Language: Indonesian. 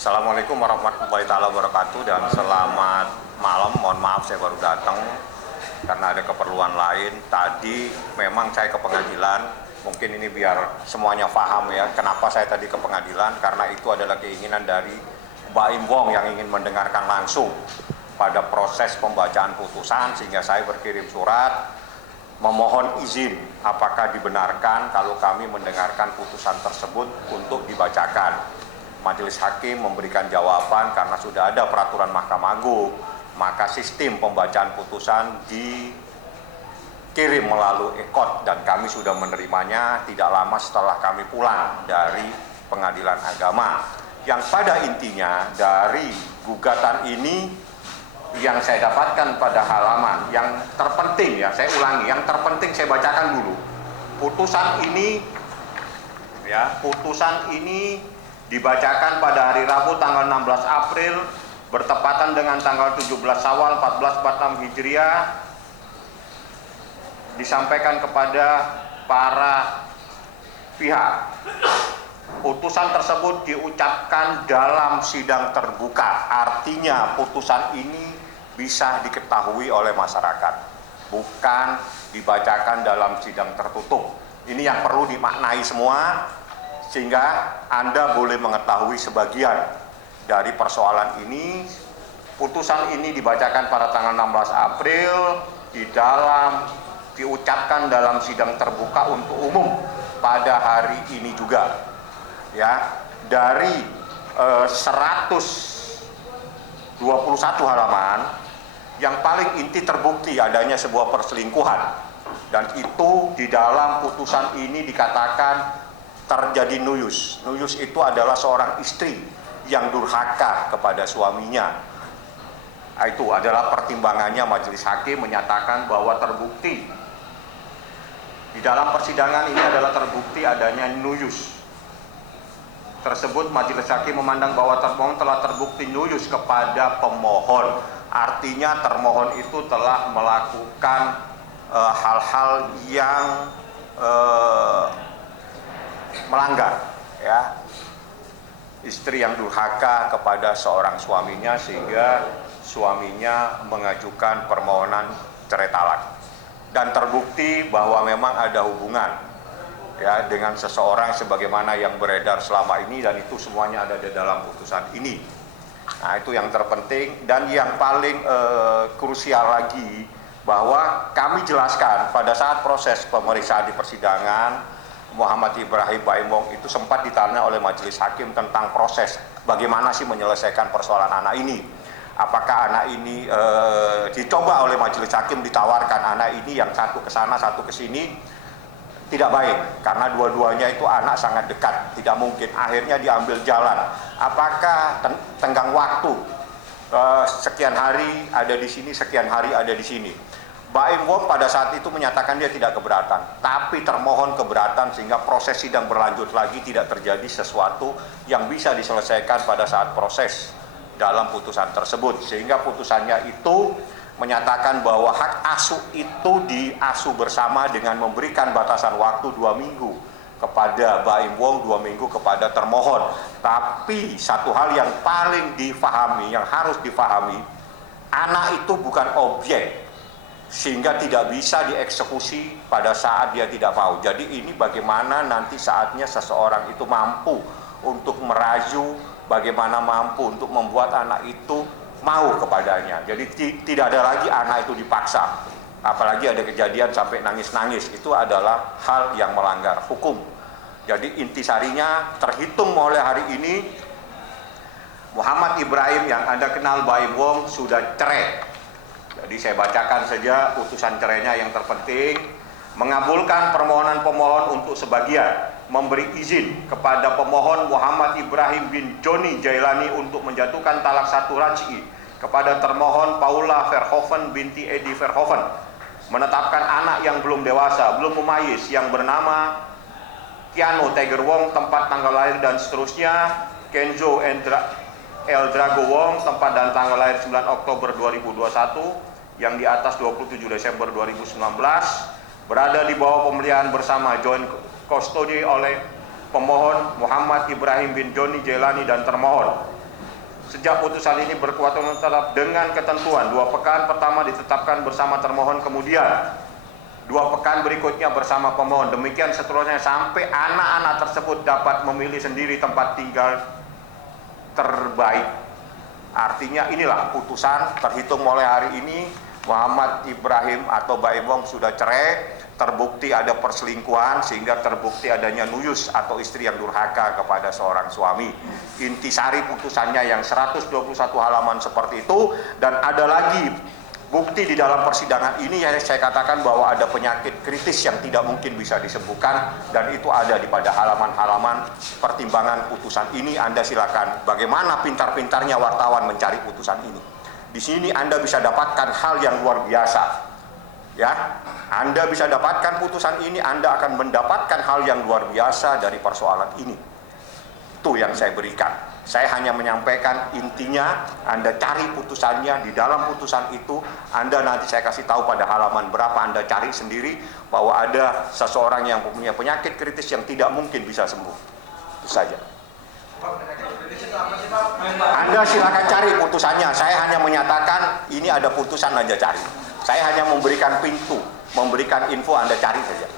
Assalamualaikum warahmatullahi wabarakatuh dan selamat malam. Mohon maaf saya baru datang karena ada keperluan lain. Tadi memang saya ke pengadilan. Mungkin ini biar semuanya paham ya kenapa saya tadi ke pengadilan, karena itu adalah keinginan dari Mbak Im Wong yang ingin mendengarkan langsung pada proses pembacaan putusan, sehingga saya berkirim surat memohon izin apakah dibenarkan kalau kami mendengarkan putusan tersebut untuk dibacakan. Majelis Hakim memberikan jawaban karena sudah ada peraturan Mahkamah Agung, maka sistem pembacaan putusan dikirim melalui e-court dan kami sudah menerimanya tidak lama setelah kami pulang dari Pengadilan Agama. Yang pada intinya dari gugatan ini yang saya dapatkan pada halaman yang terpenting, ya saya ulangi, yang terpenting saya bacakan dulu. Putusan ini dibacakan pada hari Rabu tanggal 16 April bertepatan dengan tanggal 17 Syawal 1446 Hijriah, disampaikan kepada para pihak. Putusan tersebut diucapkan dalam sidang terbuka, artinya putusan ini bisa diketahui oleh masyarakat, bukan dibacakan dalam sidang tertutup. Ini yang perlu dimaknai semua, sehingga Anda boleh mengetahui sebagian dari persoalan ini. Putusan ini dibacakan pada tanggal 16 April diucapkan dalam sidang terbuka untuk umum pada hari ini juga. Ya, dari 121 halaman yang paling inti terbukti adanya sebuah perselingkuhan, dan itu di dalam putusan ini dikatakan terjadi nuyus. Nuyus itu adalah seorang istri yang durhaka kepada suaminya. Itu adalah pertimbangannya majelis hakim menyatakan bahwa terbukti di dalam persidangan ini adalah terbukti adanya nuyus tersebut. Majelis hakim memandang bahwa termohon telah terbukti nuyus kepada pemohon. Artinya termohon itu telah melakukan hal-hal yang melanggar, ya, istri yang durhaka kepada seorang suaminya sehingga suaminya mengajukan permohonan cerai talak, dan terbukti bahwa memang ada hubungan ya dengan seseorang sebagaimana yang beredar selama ini, dan itu semuanya ada di dalam putusan ini. Nah, itu yang terpenting. Dan yang paling krusial lagi bahwa kami jelaskan pada saat proses pemeriksaan di persidangan, Muhammad Ibrahim Mbak Im Wong itu sempat ditanya oleh majelis hakim tentang proses bagaimana sih menyelesaikan persoalan anak ini. Apakah anak ini dicoba oleh majelis hakim, ditawarkan anak ini yang satu ke sana satu ke sini, tidak baik karena dua-duanya itu anak sangat dekat, tidak mungkin. Akhirnya diambil jalan. Apakah tenggang waktu sekian hari ada di sini, sekian hari ada di sini. Mbak Im Wong pada saat itu menyatakan dia tidak keberatan, tapi termohon keberatan sehingga proses sidang berlanjut lagi, tidak terjadi sesuatu yang bisa diselesaikan pada saat proses dalam putusan tersebut. Sehingga putusannya itu menyatakan bahwa hak asuh itu diasuh bersama dengan memberikan batasan waktu 2 minggu kepada Mbak Im Wong, 2 minggu kepada termohon. Tapi satu hal yang paling difahami, yang harus difahami, anak itu bukan objek sehingga tidak bisa dieksekusi pada saat dia tidak mau. Jadi ini bagaimana nanti saatnya seseorang itu mampu untuk merayu, bagaimana mampu untuk membuat anak itu mau kepadanya. Jadi tidak ada lagi anak itu dipaksa. Apalagi ada kejadian sampai nangis-nangis, itu adalah hal yang melanggar hukum. Jadi intisarinya terhitung mulai hari ini Muhammad Ibrahim yang Anda kenal Mbak Im Wong sudah cerai. Jadi saya bacakan saja putusan cerainya yang terpenting. Mengabulkan permohonan pemohon untuk sebagian, memberi izin kepada pemohon Muhammad Ibrahim bin Joni Jailani untuk menjatuhkan talak 1 raj'i kepada termohon Paula Verhoeven binti Edi Verhoeven, menetapkan anak yang belum dewasa, belum memayis yang bernama Keanu Tiger Wong, tempat tanggal lahir dan seterusnya, Kenzo Eldrago Wong, tempat dan tanggal lahir 9 Oktober 2021, yang di atas 27 Desember 2019, berada di bawah pemeliharaan bersama joint custody oleh pemohon Muhammad Ibrahim bin Joni Jailani dan termohon, Sejak putusan ini berkekuatan tetap dengan ketentuan 2 pekan pertama ditetapkan bersama termohon, kemudian 2 pekan berikutnya bersama pemohon. Demikian seterusnya sampai anak-anak tersebut dapat memilih sendiri tempat tinggal terbaik. Artinya inilah putusan terhitung mulai hari ini Muhammad Ibrahim atau Baim Wong sudah cerai, terbukti ada perselingkuhan sehingga terbukti adanya nuyus atau istri yang durhaka kepada seorang suami. Intisari putusannya yang 121 halaman seperti itu, dan ada lagi bukti di dalam persidangan ini yang saya katakan bahwa ada penyakit kritis yang tidak mungkin bisa disembuhkan, dan itu ada di pada halaman-halaman pertimbangan putusan ini. Anda silakan bagaimana pintar-pintarnya wartawan mencari putusan ini. Di sini Anda bisa dapatkan hal yang luar biasa. Ya, Anda bisa dapatkan putusan ini, Anda akan mendapatkan hal yang luar biasa dari persoalan ini. Itu yang saya berikan. Saya hanya menyampaikan intinya, Anda cari putusannya, di dalam putusan itu Anda nanti saya kasih tahu pada halaman berapa, Anda cari sendiri bahwa ada seseorang yang punya penyakit kritis yang tidak mungkin bisa sembuh. Itu saja. Anda silakan cari putusannya, saya hanya menyatakan ini ada putusan, Anda cari. Saya hanya memberikan pintu, memberikan info, Anda cari saja.